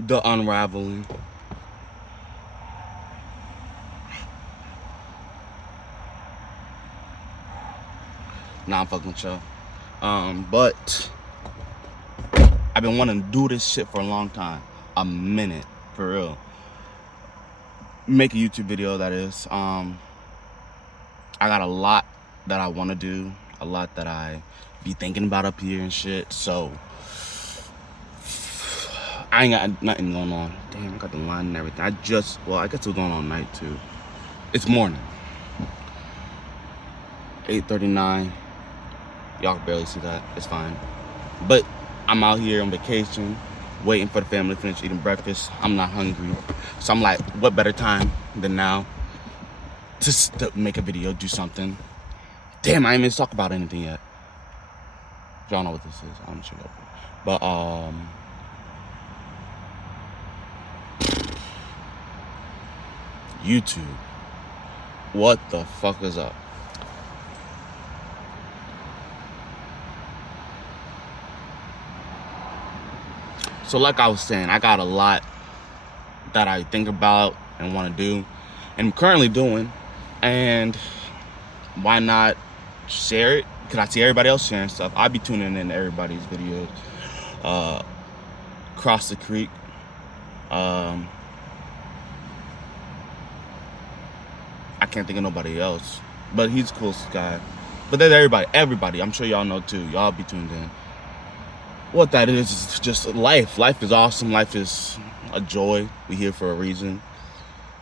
The unraveling. Nah, I'm fucking with y'all. But I've been wanting to do this shit for a long time. A minute, for real. Make a YouTube video, that is. I got a lot that I want to do. A lot that I be thinking about up here and shit. So, I ain't got nothing going on. Damn, I got the line and everything. I guess it's going on night too. It's morning. 8:39. Y'all can barely see that. It's fine. But I'm out here on vacation, waiting for the family to finish eating breakfast. I'm not hungry. So I'm like, what better time than now to make a video, do something. Damn, I ain't even talk about anything yet. Y'all know what this is. I'm sure. But YouTube. What the fuck is up? So like I was saying, I got a lot that I think about and want to do and I'm currently doing, and why not share it? Because I see everybody else sharing stuff. I be tuning in to everybody's videos. Cross the creek. I can't think of nobody else, but he's the coolest guy. But there's everybody. I'm sure y'all know too. Y'all be tuned in. What that is just life. Life is awesome. Life is a joy. We here for a reason.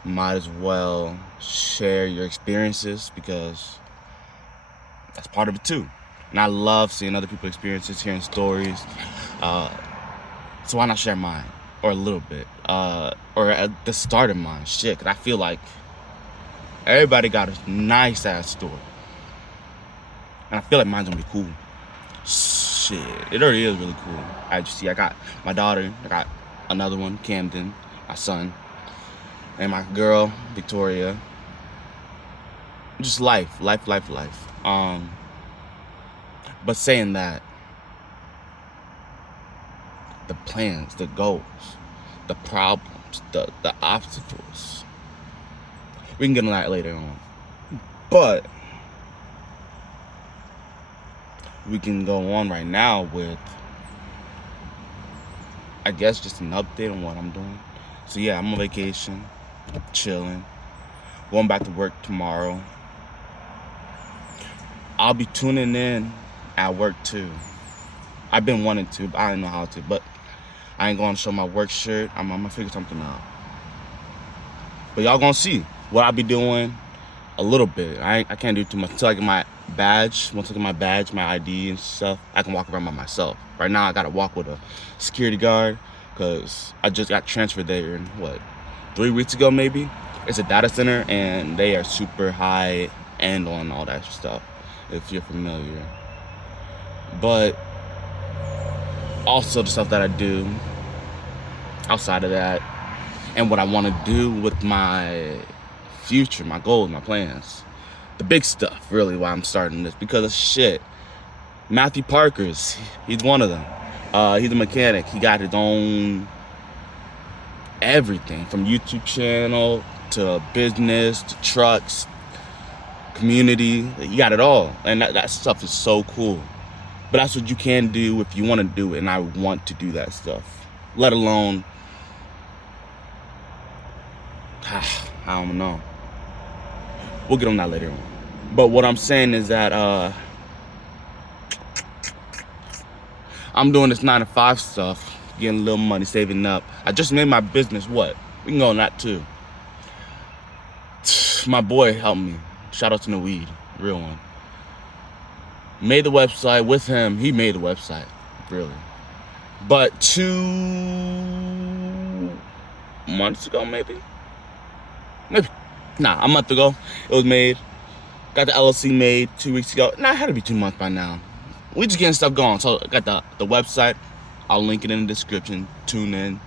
Might as well share your experiences because that's part of it too. And I love seeing other people's experiences, hearing stories. So why not share mine? Or a little bit. Or at the start of mine. Shit, because I feel like everybody got a nice ass story. And I feel like mine's gonna be cool. Shit, it already is really cool. As you see, I got my daughter, I got another one, Camden, my son, and my girl, Victoria. Just life. But saying that, the plans, the goals, the problems, the obstacles, we can get on that later on. But we can go on right now with, I guess, just an update on what I'm doing. So yeah, I'm on vacation, chilling, going back to work tomorrow. I'll be tuning in at work too. I've been wanting to, but I don't know how to. But I ain't gonna show my work shirt. I'm gonna figure something out. But y'all gonna see what I'll be doing a little bit. I can't do too much until I get my badge. Once I get my badge, my ID and stuff, I can walk around by myself. Right now, I gotta walk with a security guard because I just got transferred there in 3 weeks ago maybe. It's a data center and they are super high end on all that stuff, if you're familiar. But also the stuff that I do outside of that and what I want to do with my future, my goals, my plans. The big stuff, really, why I'm starting this, because of shit. Matthew Parker's, he's one of them. He's a mechanic. He got his own everything from YouTube channel to business to trucks, community. He got it all. And that stuff is so cool. But that's what you can do if you want to do it. And I want to do that stuff. Let alone, I don't know. We'll get on that later on. But what I'm saying is that I'm doing this 9-to-5 stuff, getting a little money, saving up. I just made my business what? We can go on that too. My boy helped me. Shout out to No Weed, real one. Made the website with him. He made the website, really. But 2 months ago, maybe, nah, a month ago, it was made. Got the LLC made 2 weeks ago. Nah, it had to be 2 months by now. We just getting stuff going. So I got the website. I'll link it in the description. Tune in.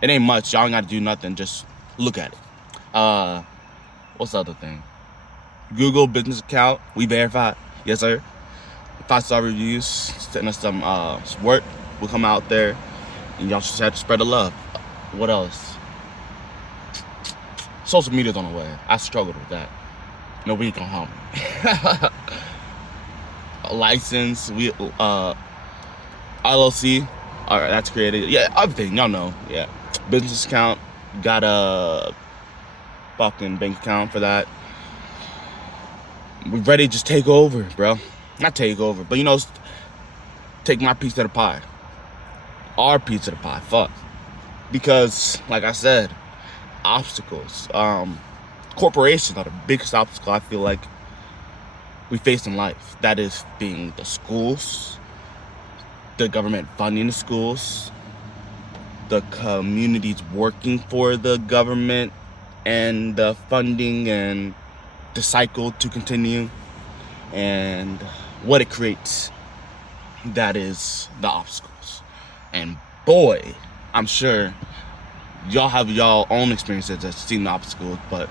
It ain't much. Y'all ain't got to do nothing. Just look at it. What's the other thing? Google business account. We verified. Yes, sir. 5-star reviews. Sending us some work. We'll come out there. And y'all should have to spread the love. What else? Social media's on the way. I struggled with that. Nobody can help me. A license, LLC. All right, that's created. Yeah, everything. Y'all know. Yeah, business account. Got a fucking bank account for that. We're ready to just take over, bro. Not take over, but take my piece of the pie. Our piece of the pie. Fuck. Because, like I said, obstacles. Corporations are the biggest obstacle I feel like we face in life. That is being the schools, the government funding the schools, the communities working for the government, and the funding and the cycle to continue, and what it creates. That is the obstacles. And boy, I'm sure y'all have y'all own experiences that's seen the obstacles, but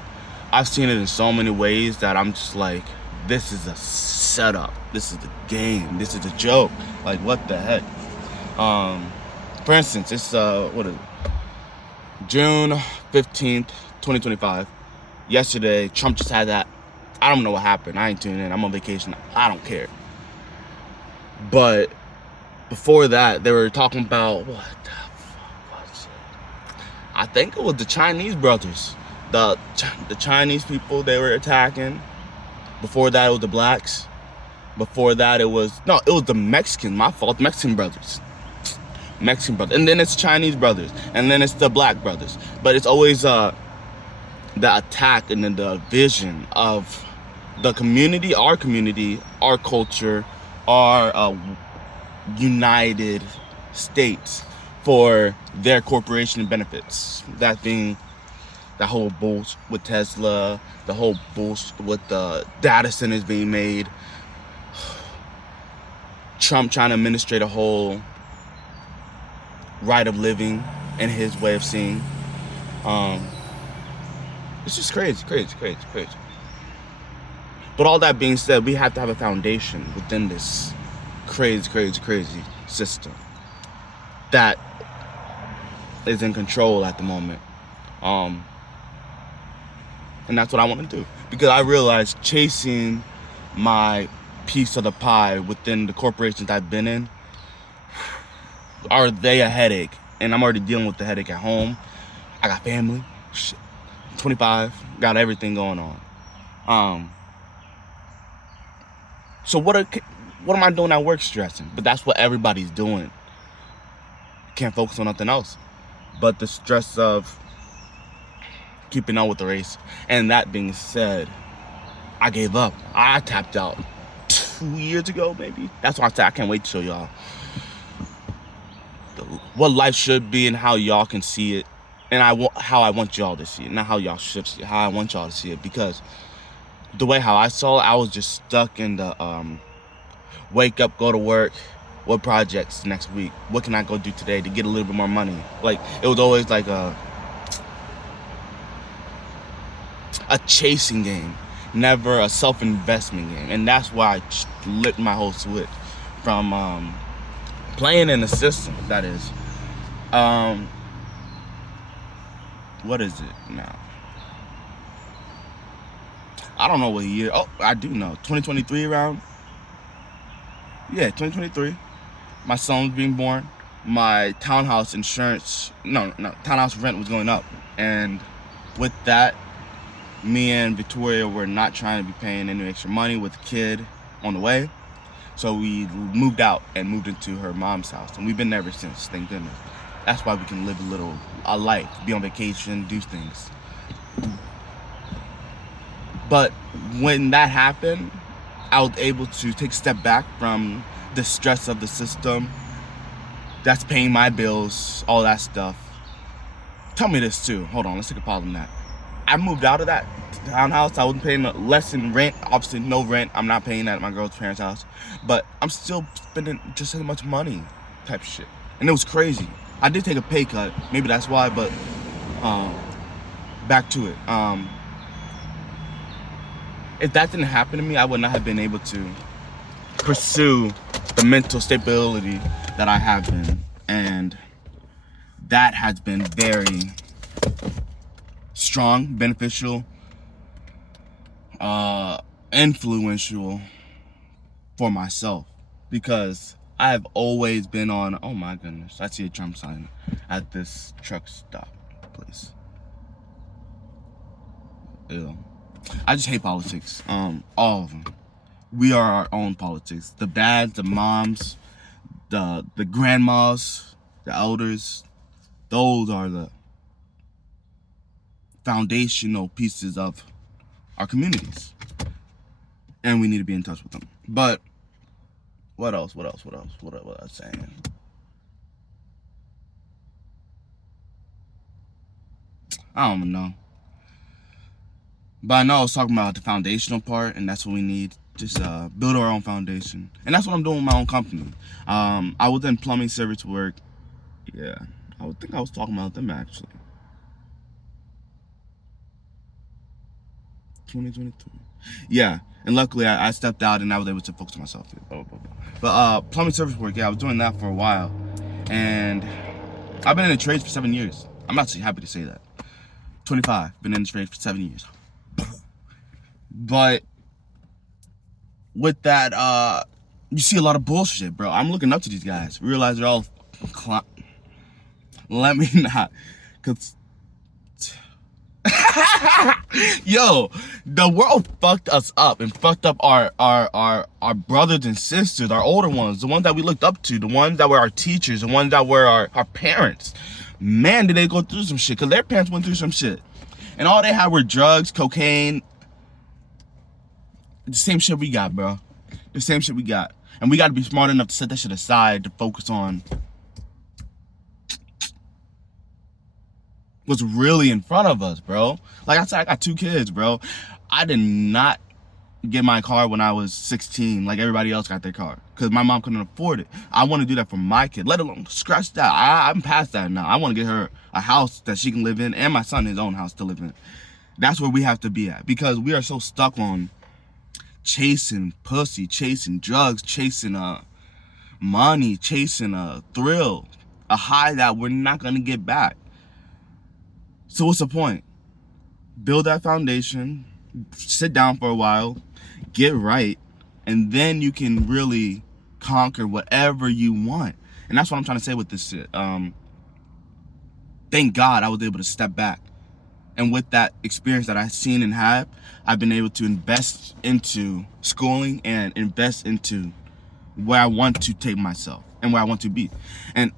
I've seen it in so many ways that I'm just like, this is a setup. This is the game. This is a joke. Like, what the heck? For instance, it's June 15th, 2025. Yesterday, Trump just had that. I don't know what happened. I ain't tuning in. I'm on vacation. I don't care. But before that, they were talking about what the fuck was it? I think it was the Chinese brothers. The Chinese people they were attacking. Before that, it was the blacks. Before that, it was the Mexicans. My fault. Mexican brothers. And then it's Chinese brothers, and then it's the black brothers. But it's always the attack and then the vision of the community, our culture, our United States for their corporation benefits. That being the whole bullshit with Tesla, the whole bullshit with the data centers being made, Trump trying to administrate a whole right of living and his way of seeing. It's just crazy. But all that being said, we have to have a foundation within this crazy system that is in control at the moment. And that's what I want to do, because I realize chasing my piece of the pie within the corporations I've been in, are they a headache? And I'm already dealing with the headache at home. I got family, 25, got everything going on. So what am I doing at work? Stressing. But that's what everybody's doing. Can't focus on nothing else but the stress of keeping up with the race. And that being said, I gave up. I tapped out 2 years ago, maybe. That's why I said I can't wait to show y'all what life should be and how y'all can see it, and how I want y'all to see it, not how y'all should see it, how I want y'all to see it. Because the way how I saw it, I was just stuck in the wake up, go to work, what projects next week, what can I go do today to get a little bit more money. Like, it was always like a chasing game, never a self-investment game. And that's why I lit my whole switch from playing in the system, that is. What is it now? I don't know what year. Oh, I do know. 2023 around. Yeah, 2023. My son was being born. My townhouse insurance, townhouse rent was going up. And with that, me and Victoria were not trying to be paying any extra money with the kid on the way. So we moved out and moved into her mom's house. And we've been there ever since, thank goodness. That's why we can live a life, be on vacation, do things. But when that happened, I was able to take a step back from the stress of the system. That's paying my bills, all that stuff. Tell me this too. Hold on, let's take a pause on that. I moved out of that townhouse. I wasn't paying less in rent. Obviously, no rent. I'm not paying that at my girl's parents' house. But I'm still spending just as much money type shit. And it was crazy. I did take a pay cut. Maybe that's why, but back to it. If that didn't happen to me, I would not have been able to pursue the mental stability that I have been, and that has been very strong, beneficial, influential for myself, because I have always been on, oh my goodness, I see a Trump sign at this truck stop place. Ew. I just hate politics. All of them. We are our own politics. The dads, the moms, the grandmas, the elders, those are the foundational pieces of our communities. And we need to be in touch with them. But what else? What was I saying? I don't know. But I know I was talking about the foundational part, and that's what we need. Just build our own foundation. And that's what I'm doing with my own company. I was in plumbing service work. Yeah, I would think I was talking about them actually. 2023. Yeah, and luckily I stepped out and I was able to focus on myself. But plumbing service work, yeah, I was doing that for a while. And I've been in the trades for 7 years. I'm actually happy to say that. 25, been in the trade for 7 years. But with that, you see a lot of bullshit, bro. I'm looking up to these guys. Realize they're all let me not, cause yo, the world fucked us up and fucked up our brothers and sisters, our older ones, the ones that we looked up to, the ones that were our teachers, the ones that were our parents. Man, did they go through some shit, because their parents went through some shit. And all they had were drugs, cocaine, the same shit we got, bro. The same shit we got. And we got to be smart enough to set that shit aside to focus on what's really in front of us, bro. Like I said, I got 2 kids, bro. I did not get my car when I was 16 like everybody else got their car, because my mom couldn't afford it. I want to do that for my kid, let alone scratch that. I'm past that now. I want to get her a house that she can live in, and my son his own house to live in. That's where we have to be at, because we are so stuck on chasing pussy, chasing drugs, chasing money, chasing a thrill, a high that we're not gonna get back. So what's the point? Build that foundation, sit down for a while, get right, and then you can really conquer whatever you want. And that's what I'm trying to say with this shit. Thank God I was able to step back. And with that experience that I've seen and have, I've been able to invest into schooling and invest into where I want to take myself and where I want to be. And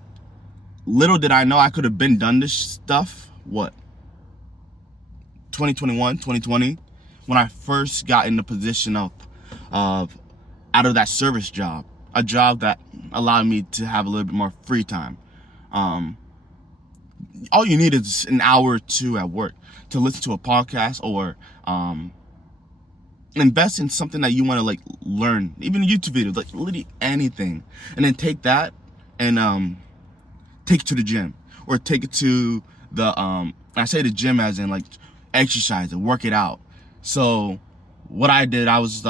little did I know I could have been done this stuff, 2021, 2020, when I first got in the position of out of that service job, a job that allowed me to have a little bit more free time. All you need is an hour or 2 at work to listen to a podcast or invest in something that you want to like learn, even YouTube videos, like literally anything, and then take that and take it to the gym, or take it to the I say the gym as in like exercise and work it out. So what I did, I was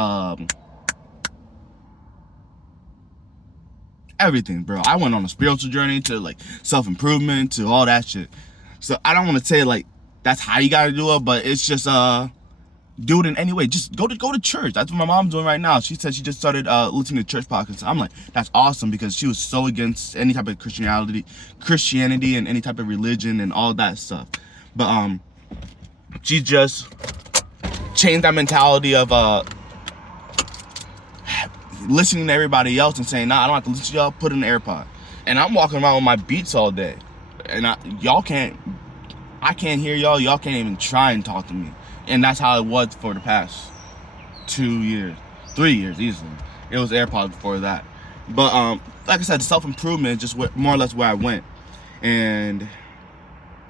everything, bro. I went on a spiritual journey to like self-improvement, to all that shit. So I don't want to say like that's how you gotta do it, but it's just do it in any way. Just go to church. That's what my mom's doing right now. She said she just started listening to church podcasts. I'm like, that's awesome, because she was so against any type of Christianity and any type of religion and all that stuff. But she just changed that mentality of listening to everybody else and saying, nah, I don't have to listen to y'all, put in the AirPod. And I'm walking around with my Beats all day. And I can't hear y'all. Y'all can't even try and talk to me. And that's how it was for the past 2 years, 3 years easily. It was AirPods before that. But like I said, self-improvement is just more or less where I went. And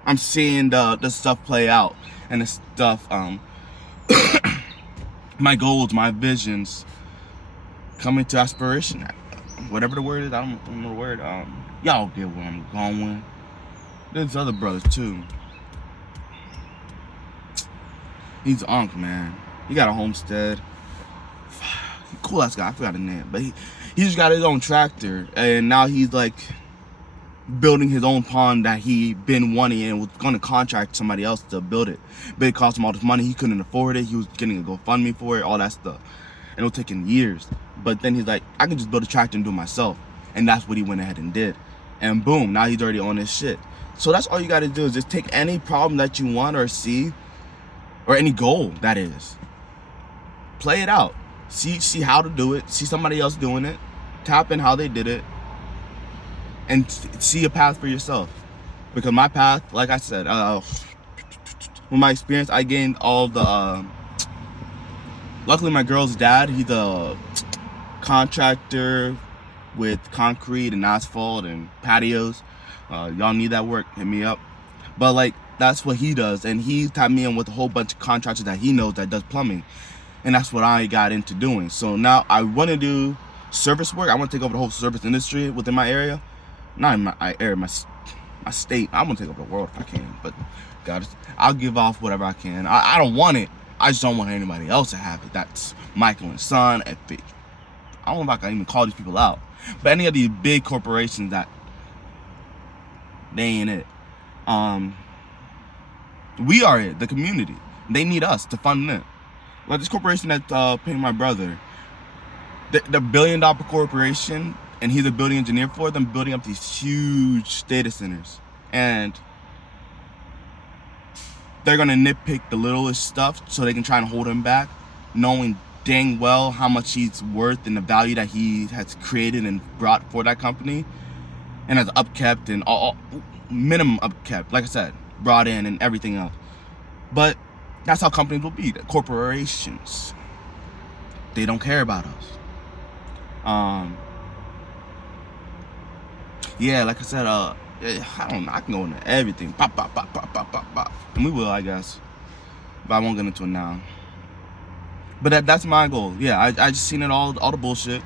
I'm seeing the stuff play out. And the stuff, my goals, my visions coming to aspiration. Whatever the word is, I don't know the word. Y'all get where I'm going. There's other brothers too. He's Unc, man. He got a homestead. Cool ass guy. I forgot his name, but he just got his own tractor, and now he's like building his own pond that he been wanting and was going to contract somebody else to build it. But it cost him all this money. He couldn't afford it. He was getting a GoFundMe for it, all that stuff. And it was taking years. But then he's like, I can just build a tractor and do it myself. And that's what he went ahead and did. And boom, now he's already on his shit. So that's all you got to do is just take any problem that you want or see, or any goal that is. Play it out. See how to do it. See somebody else doing it. Tap in how they did it. And see a path for yourself. Because my path, like I said, with my experience, I gained all the, luckily my girl's dad, he's a contractor with concrete and asphalt and patios. Y'all need that work, hit me up. But like, that's what he does. And he tapped me in with a whole bunch of contractors that he knows that does plumbing. And that's what I got into doing. So now I want to do service work. I want to take over the whole service industry within my area. Not in my area, my state. I want to take over the world if I can. But God, I'll give off whatever I can. I don't want it. I just don't want anybody else to have it. That's Michael and Son, Epic. I don't know if I can even call these people out. But any of these big corporations that they ain't it. We are it, the community. They need us to fund them. Like this corporation that paid my brother, the $1 billion corporation, and he's a building engineer for them, building up these huge data centers. And they're gonna nitpick the littlest stuff so they can try and hold him back, knowing dang well how much he's worth and the value that he has created and brought for that company, and has upkept and all minimum upkept, like I said, brought in and everything else. But that's how companies will be. The corporations, they don't care about us. Yeah, like I said, I don't know, I can go into everything. Pop, pop, pop, pop, pop, pop, pop. And we will, I guess. But I won't get into it now. But that's my goal. Yeah, I just seen it all the bullshit.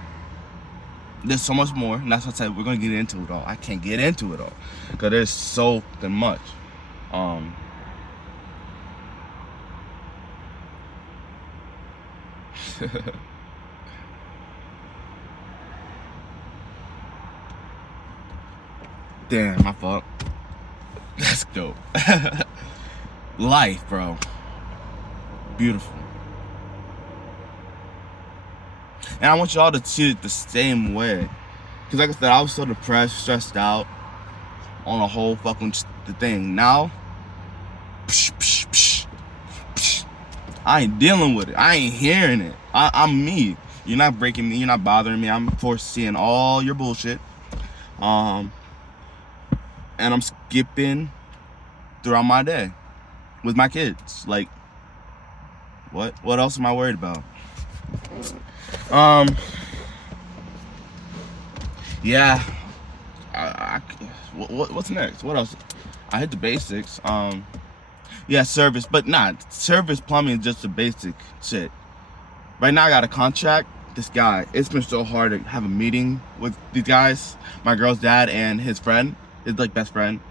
There's so much more, and that's what I said, we're gonna get into it all. I can't get into it all, because there's so much. Damn, my fault. That's dope. Life, bro. Beautiful. And I want y'all to see it the same way. Because like I said, I was so depressed, stressed out on a whole fucking thing. Now, I ain't dealing with it. I ain't hearing it. I'm me. You're not breaking me. You're not bothering me. I'm foreseeing all your bullshit. And I'm skipping throughout my day with my kids. Like, what else am I worried about? Yeah. What's next? What else? I hit the basics. Yeah, service, but service plumbing is just the basic shit. Right now I got a contract. This guy, it's been so hard to have a meeting with these guys. My girl's dad and his friend, his like best friend.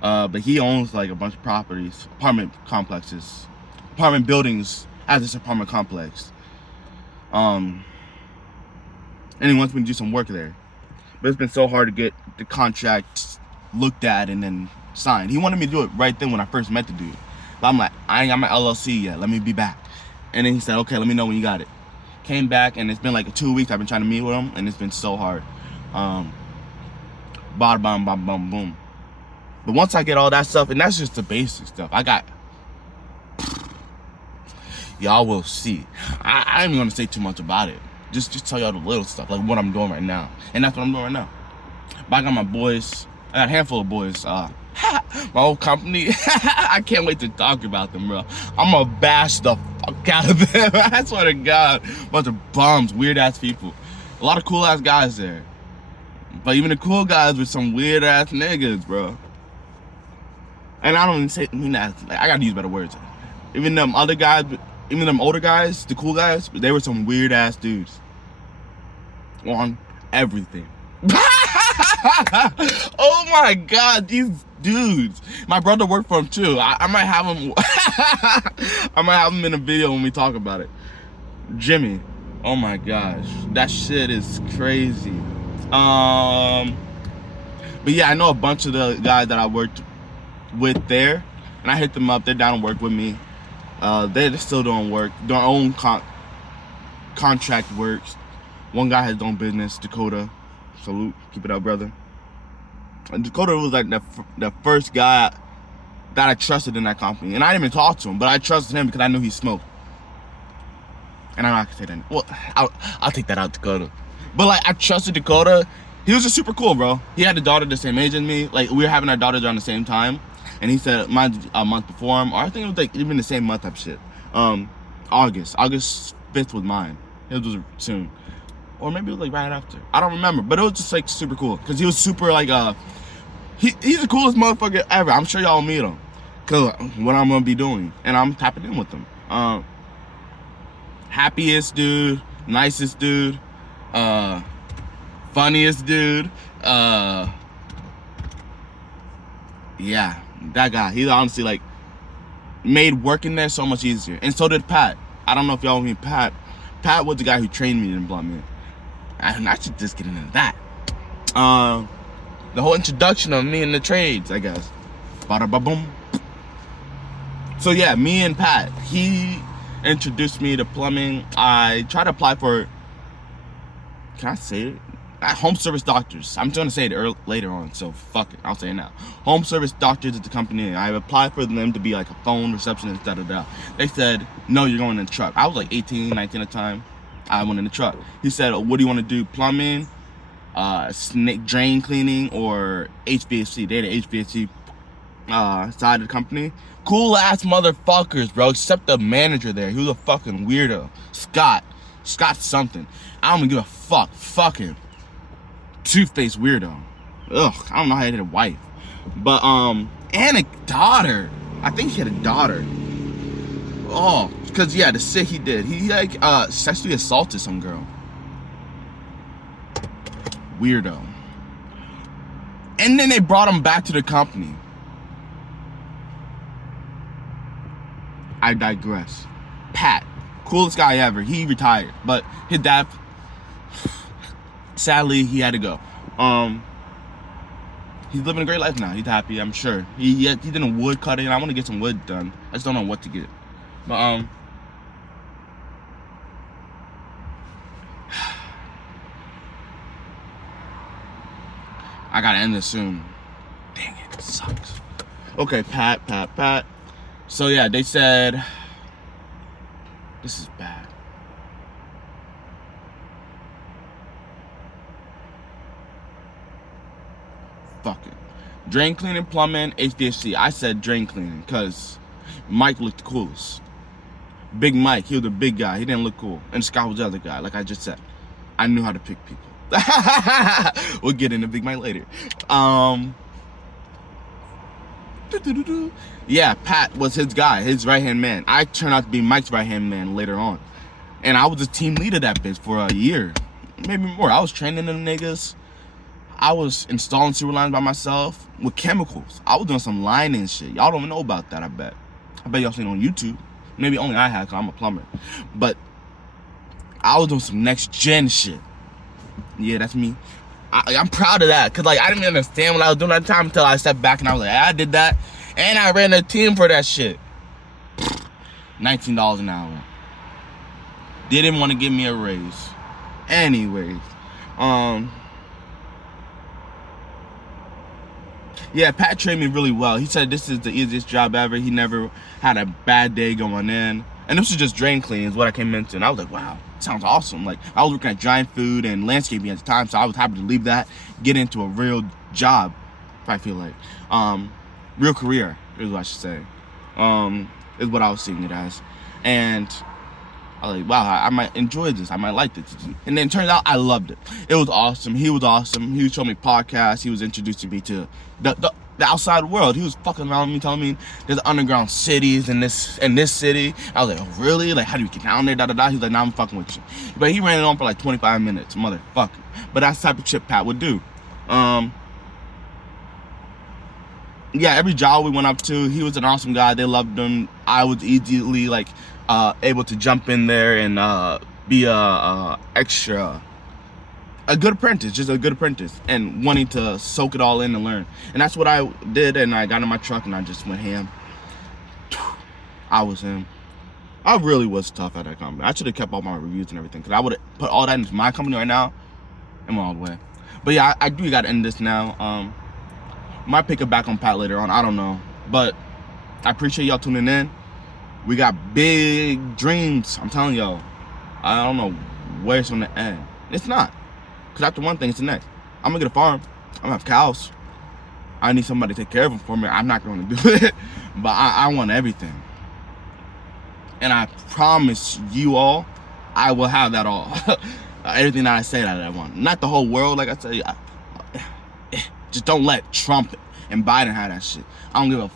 But he owns like a bunch of properties, apartment complexes, apartment buildings as this apartment complex. And he wants me to do some work there. But it's been so hard to get the contract looked at and then signed. He wanted me to do it right then when I first met the dude. But I'm like, I ain't got my LLC yet. Let me be back. And then he said, okay, let me know when you got it. Came back, and it's been like 2 weeks I've been trying to meet with him, and it's been so hard. Bada bum, bum, bum, boom. But once I get all that stuff, and that's just the basic stuff, I got... Y'all will see. I ain't even gonna say too much about it. Just tell y'all the little stuff, like what I'm doing right now. And that's what I'm doing right now. But I got my boys, I got a handful of boys. My whole company, I can't wait to talk about them, bro. I'm gonna bash the fuck out of them. I swear to God. Bunch of bums, weird ass people. A lot of cool ass guys there. But even the cool guys with some weird ass niggas, bro. And I don't even say, mean that, like, I gotta use better words. Even them other guys, even them older guys, the cool guys, they were some weird ass dudes. On everything. Oh my God, these dudes. My brother worked for him too. I might have him. I might have him in a video when we talk about it. Jimmy. Oh my gosh, that shit is crazy. But yeah, I know a bunch of the guys that I worked with there, and I hit them up. They're down to work with me. They're still doing work, their own contract works. One guy has his own business, Dakota. Salute, keep it up, brother. And Dakota was like the first guy that I trusted in that company, and I didn't even talk to him, but I trusted him because I knew he smoked. And I'm not gonna say that. Well, I'll take that out, Dakota. But like, I trusted Dakota. He was just super cool, bro. He had a daughter the same age as me. Like, we were having our daughters around the same time, and he said mine's a month before him, or I think it was like even the same month type shit. August 5th was mine. It was soon, or maybe it was like right after. I don't remember, but it was just like super cool because he was super like he's the coolest motherfucker ever. I'm sure y'all meet him, cause what I'm gonna be doing, and I'm tapping in with him. Happiest dude, nicest dude, funniest dude. Yeah, that guy. He's honestly like made working there so much easier, and so did Pat. I don't know if y'all meet Pat. Pat was the guy who trained me in Blunt Man. And I should just get into that. The whole introduction of me in the trades, I guess. Bada ba boom. So yeah, me and Pat, he introduced me to plumbing. I tried to apply for, can I say it? Home service doctors. I'm trying to say it later on, so fuck it. I'll say it now. Home service doctors is the company. I applied for them to be like a phone receptionist, da-da-da. They said, no, you're going in the truck. I was like 18, 19 at the time. I went in the truck. He said, what do you want to do? Plumbing, snake drain cleaning, or HVAC? They had an HVAC side of the company. Cool ass motherfuckers, bro, except the manager there. He was a fucking weirdo. Scott something. I don't even give a fuck. Fuck him. Two-faced weirdo. Ugh, I don't know how he had a wife. But, and a daughter. I think he had a daughter. Oh, because, yeah, the shit he did. He, like, sexually assaulted some girl. Weirdo. And then they brought him back to the company. I digress. Pat. Coolest guy ever. He retired. But his dad, sadly, he had to go. He's living a great life now. He's happy, I'm sure. He did a wood cutting. I want to get some wood done. I just don't know what to get. But I gotta end this soon. Dang it sucks. Okay, Pat. So yeah, they said this is bad. Fuck it. Drain cleaning, plumbing, HVAC. I said drain cleaning because Mike looked the coolest. Big Mike, he was a big guy. He didn't look cool. And Scott was the other guy, like I just said. I knew how to pick people. We'll get into Big Mike later. Yeah, Pat was his guy, his right-hand man. I turned out to be Mike's right-hand man later on. And I was a team leader that bitch for a year. Maybe more. I was training them niggas. I was installing sewer lines by myself with chemicals. I was doing some lining shit. Y'all don't even know about that, I bet. I bet y'all seen it on YouTube. Maybe only I have, because I'm a plumber. But I was doing some next-gen shit. Yeah, that's me. I'm proud of that, because like, I didn't even understand what I was doing at the time until I stepped back and I was like, I did that. And I ran a team for that shit. $19 an hour. Didn't want to give me a raise. Anyways. Yeah, Pat trained me really well. He said this is the easiest job ever. He never had a bad day going in. And this was just drain cleaning is what I came into. And I was like, wow, sounds awesome. Like, I was working at Giant Food and landscaping at the time, so I was happy to leave that, get into a real job, I feel like. Real career is what I should say. Is what I was seeing it as. And I was like, wow, I might enjoy this. I might like this. And then it turns out I loved it. It was awesome. He was awesome. He was showing me podcasts. He was introducing me to the outside world. He was fucking around with me, telling me there's underground cities in this city. I was like, oh, really? Like, how do you get down there? Da da da. He's like, nah, I'm fucking with you. But he ran it on for like 25 minutes, motherfucker. But that's the type of shit Pat would do. Yeah, every job we went up to, he was an awesome guy. They loved him. I was easily like able to jump in there and be a extra a good apprentice, just a good apprentice, and wanting to soak it all in and learn. And that's what I did. And I got in my truck and I just went ham. I was him. I really was tough at that company. I should have kept all my reviews and everything, because I would have put all that into my company right now and went all the way. But yeah, I do got to end this now. Might pick it back on Pat later on. I don't know. But I appreciate y'all tuning in. We got big dreams. I'm telling y'all. I don't know where it's going to end. It's not. Because after one thing, it's the next. I'm going to get a farm. I'm going to have cows. I need somebody to take care of them for me. I'm not going to do it. But I want everything. And I promise you all, I will have that all. Everything that I say that I want. Not the whole world, like I tell you. Just don't let Trump and Biden have that shit. I don't give a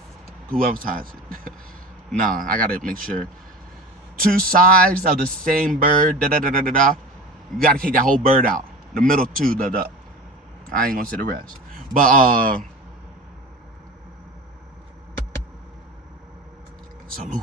whoever has it. Nah, I gotta make sure. Two sides of the same bird, da-da-da-da-da-da. You gotta take that whole bird out. The middle two, da-da. I ain't gonna say the rest. But, salute.